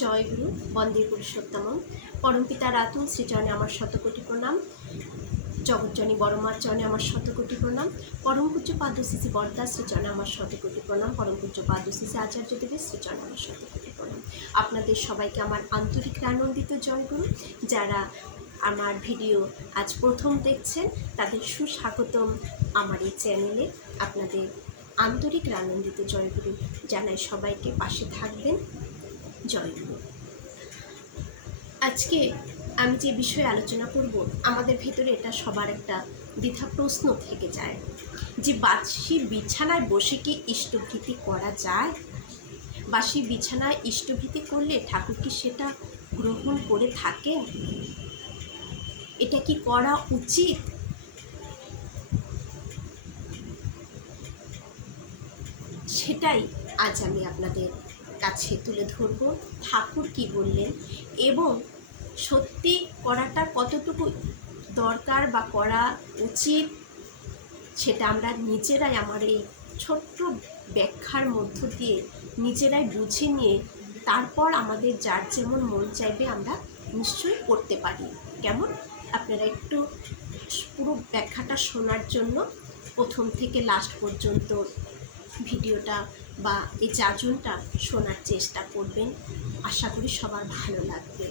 জয়গুরু বন্দে পুরুষোত্তম পরমপিতা রাতুল শ্রীচরণে আমার শতকোটি প্রণাম। জগজ্জনী বড়মার চরণে আমার শতকোটি প্রণাম। পরম পূজ্য পাদশ্রী বরদাস শ্রীচরণে আমার শতকোটি প্রণাম। পরম পূজ্য পাদশ্রী আচার্য দেবের শ্রীচরণে আমার শতকোটি প্রণাম। আপনাদের সবাইকে আমার আন্তরিক আনন্দিত জয়গুরু। যারা আমার ভিডিও আজ প্রথম দেখছেন তাদের সুস্বাগতম আমার এই চ্যানেলে। আপনাদের আন্তরিক আনন্দিত জয়গুরু জানাই। সবাইকে পাশে থাকবেন। জয়গুরু। আজকে আমি যে বিষয়ে আলোচনা করব, আমাদের ভেতরে এটা সবার একটা দ্বিধা প্রশ্ন থেকে যায় যে বাসি বিছানায় বসে কি ইষ্টভীতি করা যায়? বাসি বিছানায় ইষ্টভীতি করলে ঠাকুর কি সেটা গ্রহণ করে থাকেন? এটা কি করা উচিত? সেটাই আজ আমি আপনাদের কাছে তুলে ধরব। ঠাকুর কি বললেন এবং সত্যি করাটা কতটুকু দরকার বা করা উচিত, সেটা আমরা নিজেরাই আমার এই ছোট্ট ব্যাখ্যার মধ্য দিয়ে নিজেরাই বুঝে নিয়ে তারপর আমাদের যার যেমন মন চাইবে আমরা নিশ্চয়ই করতে পারি। কেমন? আপনারা একটু পুরো ব্যাখ্যাটা শোনার জন্য প্রথম থেকে লাস্ট পর্যন্ত ভিডিওটা বা এই যাজনটা শোনার চেষ্টা করবেন। আশা করি সবার ভালো লাগবে।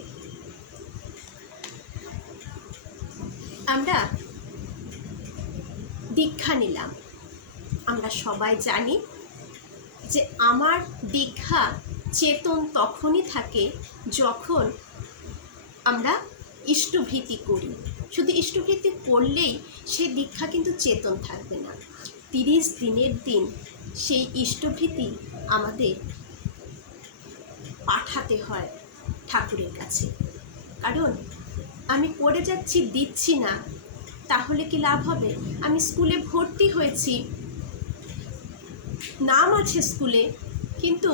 আমরা দীক্ষা নিলাম, আমরা সবাই জানি যে আমার দীক্ষা চেতন তখনই থাকে যখন আমরা ইষ্টভীতি করি। শুধু ইষ্টভীতি করলেই সে দীক্ষা কিন্তু চেতন থাকবে না। 30 দিনের দিন সেই ইষ্টভীতি আমাদের পাঠাতে হয় ঠাকুরের কাছে। কারণ আমি করে যাচ্ছি, দিচ্ছি না, তাহলে কি লাভ হবে? আমি স্কুলে ভর্তি হয়েছি, নাম আছে স্কুলে, কিন্তু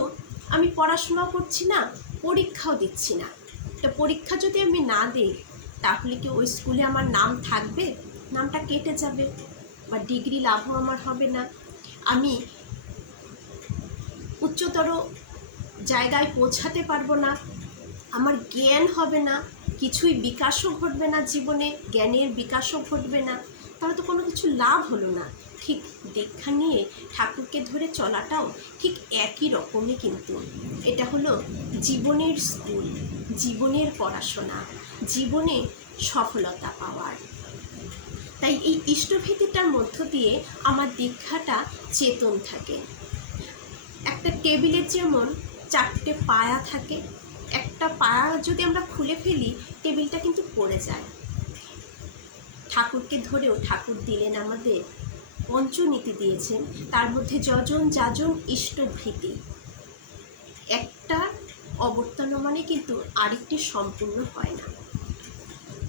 আমি পড়াশোনাও করছি না, পরীক্ষাও দিচ্ছি না। তো পরীক্ষা যদি আমি না দিই তাহলে কি ওই স্কুলে আমার নাম থাকবে? নামটা কেটে যাবে বা ডিগ্রি লাভও আমার হবে না। আমি উচ্চতর জায়গায় পৌঁছাতে পারবো না, আমার জ্ঞান হবে না, কিছুই বিকাশও ঘটবে না, জীবনে জ্ঞানের বিকাশও ঘটবে না, তাহলে তো কোনো কিছু লাভ হলো না। ঠিক দীক্ষা নিয়ে ঠাকুরকে ধরে চলাটাও ঠিক একই রকমই। কিন্তু এটা হলো জীবনের স্কুল, জীবনের পড়াশোনা, জীবনে সফলতা পাওয়ার। তাই এই ইষ্টভীতিটার মধ্য দিয়ে আমার দীক্ষাটা চেতন থাকে। একটা টেবিলের যেমন 4টে পায়া থাকে, একটা পায়া যদি আমরা খুলে ফেলি টেবিলটা কিন্তু পড়ে যায়। ঠাকুরকে ধরেও ঠাকুর দিলেন আমাদের পঞ্চনীতি দিয়েছেন, তার মধ্যে যজন যাজন ইষ্টভীতি। একটা অবর্তন মানে কিন্তু আরেকটি সম্পূর্ণ হয় না।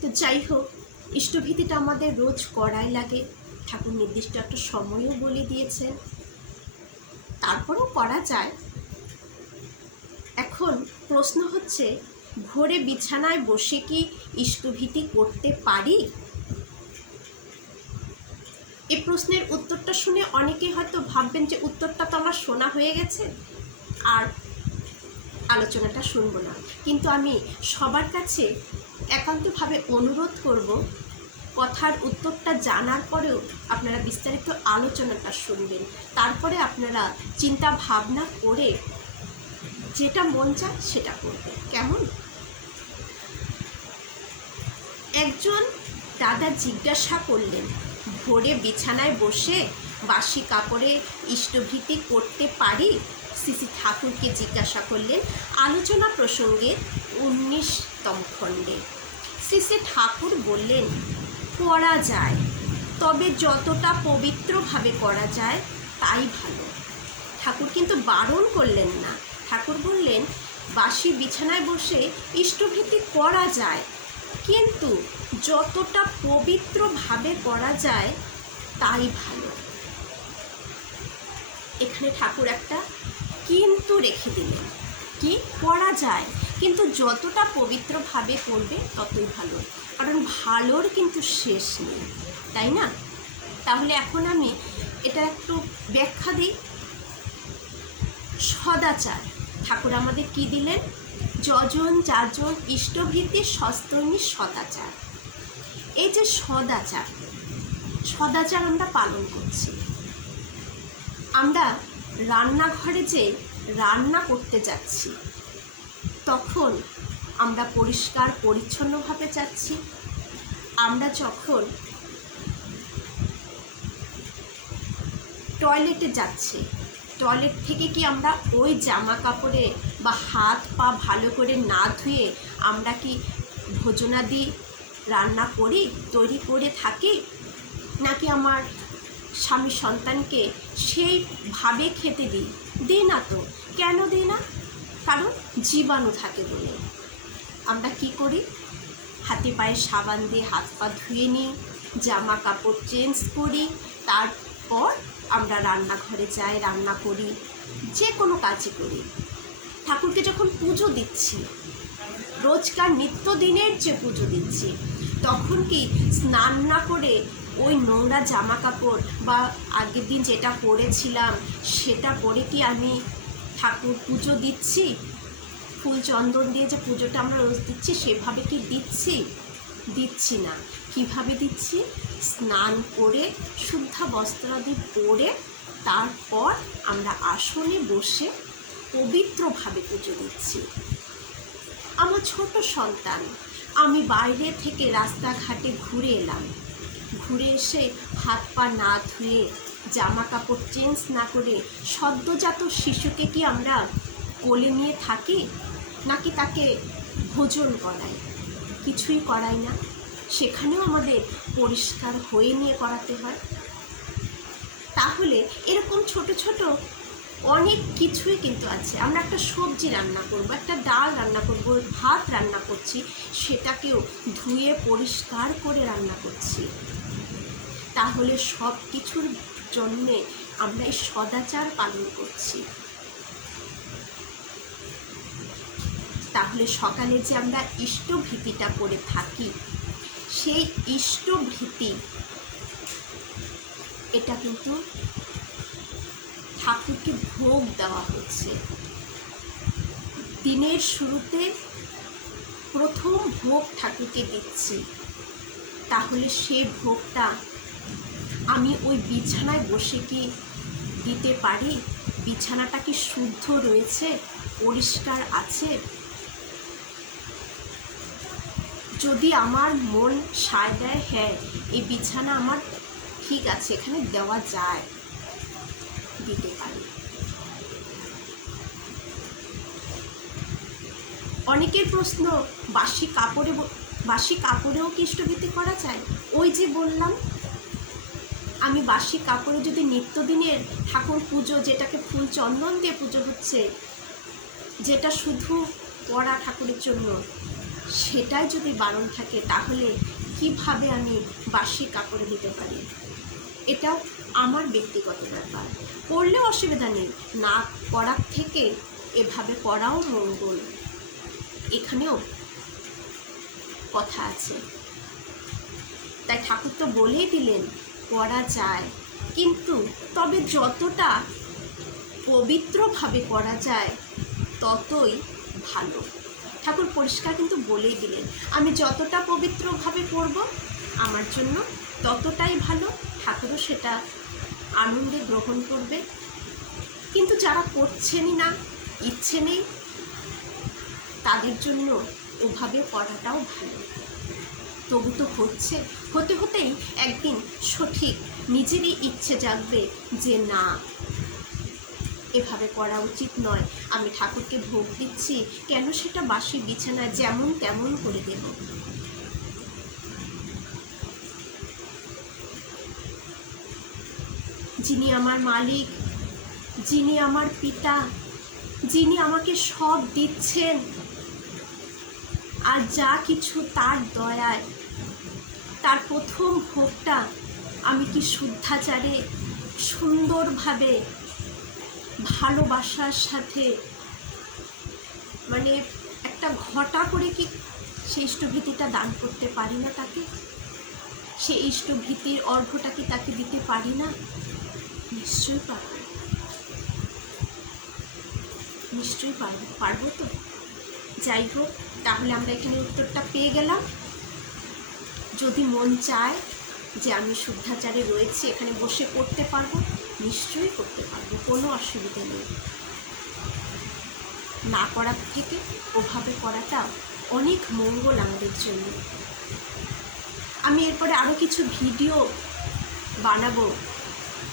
তো যাই হোক, ইষ্টভীতিটা আমাদের রোজ করাই লাগে। ঠাকুর নির্দিষ্ট একটা সময়ও বলে দিয়েছেন, তারপরেও করা যায়। এখন প্রশ্ন হচ্ছে, ভোরে বিছানায় বসে কি ইষ্টভীতি করতে পারি? এই প্রশ্নের উত্তরটা শুনে অনেকেই হয়তো ভাববেন যে উত্তরটা তো আমার শোনা হয়ে গেছে, আর আলোচনাটা শুনবো না। কিন্তু আমি সবার কাছে একান্তভাবে অনুরোধ করব, কথার উত্তরটা জানার পরেও আপনারা বিস্তারিত আলোচনাটা শুনবেন। তারপরে আপনারা চিন্তা ভাবনা করে যেটা মন চায় সেটা করবেন। কেমন? একজন দাদা জিজ্ঞাসা করলেন, ভোরে বিছানায় বসে বাসি কাপড়ে ইষ্টভীতি করতে পারি? শ্রী ঠাকুরকে জিজ্ঞাসা করলেন আলোচনা প্রসঙ্গে 19তম খণ্ডে। শ্রী ঠাকুর বললেন, করা যায়, তবে যতটা পবিত্রভাবে করা যায় তাই ভালো। ঠাকুর কিন্তু বারণ করলেন না। ঠাকুর বললেন বাসি বিছানায় বসে ইষ্টভীতি করা যায়, কিন্তু যতটা পবিত্রভাবে করা যায় তাই ভালো। এখানে ঠাকুর একটা কিন্তু রেখে দিলেন, কি করা যায় কিন্তু যতটা পবিত্রভাবে করবে ততই ভালো। কারণ ভালোর কিন্তু শেষ নেই, তাই না? তাহলে এখন আমি এটা একটু ব্যাখ্যা দিই। সদাচার ঠাকুর আমাদের কি দিলেন? যজন যাজন ইষ্টভীতি সস্তর্মী সদাচার। এই যে সদাচার, সদাচার আমরা পালন করছি। আমরা রান্নাঘরে যে রান্না করতে যাচ্ছি তখন আমরা পরিষ্কার পরিচ্ছন্নভাবে যাচ্ছি। আমরা যখন টয়লেটে যাচ্ছি, টয়লেট থেকে কি আমরা ওই জামা কাপড়ে বা হাত পা ভালো করে না ধুয়ে আমরা কি ভোজনাদি রান্না করি, তৈরি করে থাকি? নাকি আমার স্বামী সন্তানকে সেইভাবে খেতে দিই না? তো কেন দিই না? কারণ জীবাণু থাকে বলে। আমরা কি করি? হাতে পায়ে সাবান দিয়ে হাত পা ধুয়ে নিই, জামা কাপড় চেঞ্জ করি, তারপর আমরা রান্নাঘরে যাই, রান্না করি, যে কোনো কাজই করি। ঠাকুরকে যখন পুজো দিচ্ছি, রোজকার নিত্যদিনের যে পুজো দিচ্ছি, তখন কি স্নান না করে ওই নোংরা জামা কাপড় বা আগের দিন যেটা পরেছিলাম সেটা পরে কি আমি ঠাকুর পুজো দিচ্ছি? ফুল চন্দন দিয়ে যে পুজোটা আমরা রোজ দিচ্ছি সেভাবে কি দিচ্ছি না। কিভাবে দিচ্ছি? স্নান করে শুদ্ধ বস্ত্রাদি পরে তারপর আমরা আসনে বসে পবিত্রভাবে পুজো দিচ্ছি। আমার ছোট সন্তান, আমি বাইরে থেকে রাস্তাঘাটে ঘুরে এলাম, ঘুরে এসে হাত পা না ধুয়ে জামা কাপড় চেঞ্জ না করে সদ্যজাত শিশুকে কি আমরা কোলে নিয়ে থাকি? নাকি তাকে ভোজন করাই? কিছুই করাই না। সেখানেও আমাদের পরিষ্কার হয়ে নিয়ে করাতে হয়। তাহলে এরকম ছোট ছোট অনেক কিছুই কিন্তু আছে। আমরা একটা সবজি রান্না করব, একটা ডাল রান্না করব, ভাত রান্না করছি, সেটাকেও ধুয়ে পরিষ্কার করে রান্না করছি। তাহলে সব কিছুর জন্যে আমরা এই সদাচার পালন করছি। তাহলে সকালে যে আমরা ইষ্টভীতিটা করে থাকি, সেই ইষ্টভীতি এটা কিন্তু ঠাকুরকে ভোগ দেওয়া হচ্ছে। দিনের শুরুতে প্রথম ভোগ ঠাকুরকে দিচ্ছি। তাহলে সে ভোগটা আমি ওই বিছানায় বসে কি দিতে পারি? বিছানাটা কি শুদ্ধ রয়েছে, পরিষ্কার আছে? যদি আমার মন সায় দেয়, হ্যাঁ এই বিছানা আমার ঠিক আছে, এখানে দেওয়া যায়, দিতে পারি। অনেকের প্রশ্ন, বাসি কাপড়েও কি ইষ্টভীতি করা যায়? ওই যে বললাম, আমি বাসি কাপড়ে যদি নিত্যদিনের ঠাকুর পুজো, যেটাকে ফুল চন্দন দিয়ে পুজো হচ্ছে, যেটা শুধু পড়া ঠাকুরের জন্য, সেটাই যদি বারণ থাকে, তাহলে কিভাবে আমি বাসি কাপড়ে দিতে পারি? এটাও আমার ব্যক্তিগত ব্যাপার। করলেও অসুবিধা নেই, না করার থেকে এভাবে করাও মঙ্গল। এখানেও কথা আছে। তাই ঠাকুর তো বলেই দিলেন করা যায়, কিন্তু তবে যতটা পবিত্রভাবে করা যায় ততই ভালো। ঠাকুর পরিষ্কার কিন্তু বলেই দিলেন, আমি যতটা পবিত্রভাবে করব আমার জন্য ততটাই ভালো। ঠাকুরও সেটা আনন্দে গ্রহণ করবে। কিন্তু যারা করছেনই না, ইচ্ছে নেই, তাদের জন্য ওভাবে করাটাও ভালো। তবু তো হচ্ছে, হতে হতেই একদিন সঠিক নিজেরই ইচ্ছে জাগবে যে না, এভাবে করা উচিত নয়। আমি ঠাকুরকে ভোগ দিচ্ছি, কেন সেটা বাসি বিছানায় যেমন তেমন করে দেব? যিনি আমার মালিক, যিনি আমার পিতা, যিনি আমাকে সব দিচ্ছেন, আর যা কিছু তার দয়ায়, তার প্রথম ভোগটা আমি কি শুদ্ধাচারে সুন্দরভাবে ভালোবাসার সাথে, মানে একটা ঘটা করে কি সেই ইষ্টভীতিটা দান করতে পারি না তাকে? সেই ইষ্টভীতির অর্ঘ্যটা কি তাকে দিতে পারি না? নিশ্চয়ই পারব, নিশ্চয়ই পারবো তো। যাই হোক, তাহলে আমরা এখানে উত্তরটা পেয়ে গেলাম। যদি মন চায় যে আমি শুদ্ধাচারে রয়েছি, এখানে বসে করতে পারবো, নিশ্চয়ই করতে পারবো, কোনো অসুবিধা নেই। না করার থেকে ওভাবে করাটা অনেক মঙ্গল আমাদের জন্য। আমি এরপরে আরও কিছু ভিডিও বানাবো,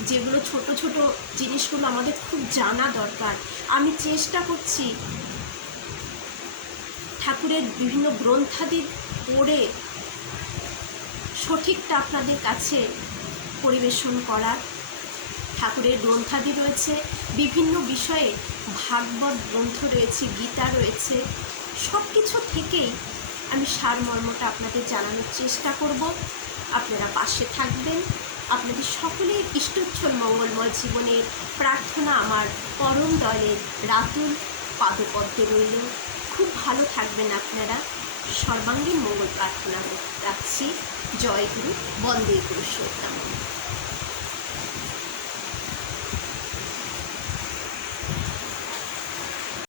যেগুলো ছোট ছোট জিনিসগুলো আমাদের খুব জানা দরকার। আমি চেষ্টা করছি ঠাকুরের বিভিন্ন গ্রন্থাদি পড়ে সঠিকটা আপনাদের কাছে পরিবেশন করার। ঠাকুরের গ্রন্থাদি রয়েছে, বিভিন্ন বিষয়ে ভাগবত গ্রন্থ রয়েছে, গীতা রয়েছে, সব কিছু থেকেই আমি সারমর্মটা আপনাদের জানানোর চেষ্টা করব। আপনারা পাশে থাকবেন। আপনাদের সকলের ইষ্টোচ্ছল মঙ্গলময় জীবনের প্রার্থনা আমার পরম দয়ালের রাতুল পাদপদ্মে রইল। খুব ভালো থাকবেন আপনারা। সর্বাঙ্গীন মঙ্গল প্রার্থনা রাখছি। জয় গুরু, বন্দে পুরুষোত্তম।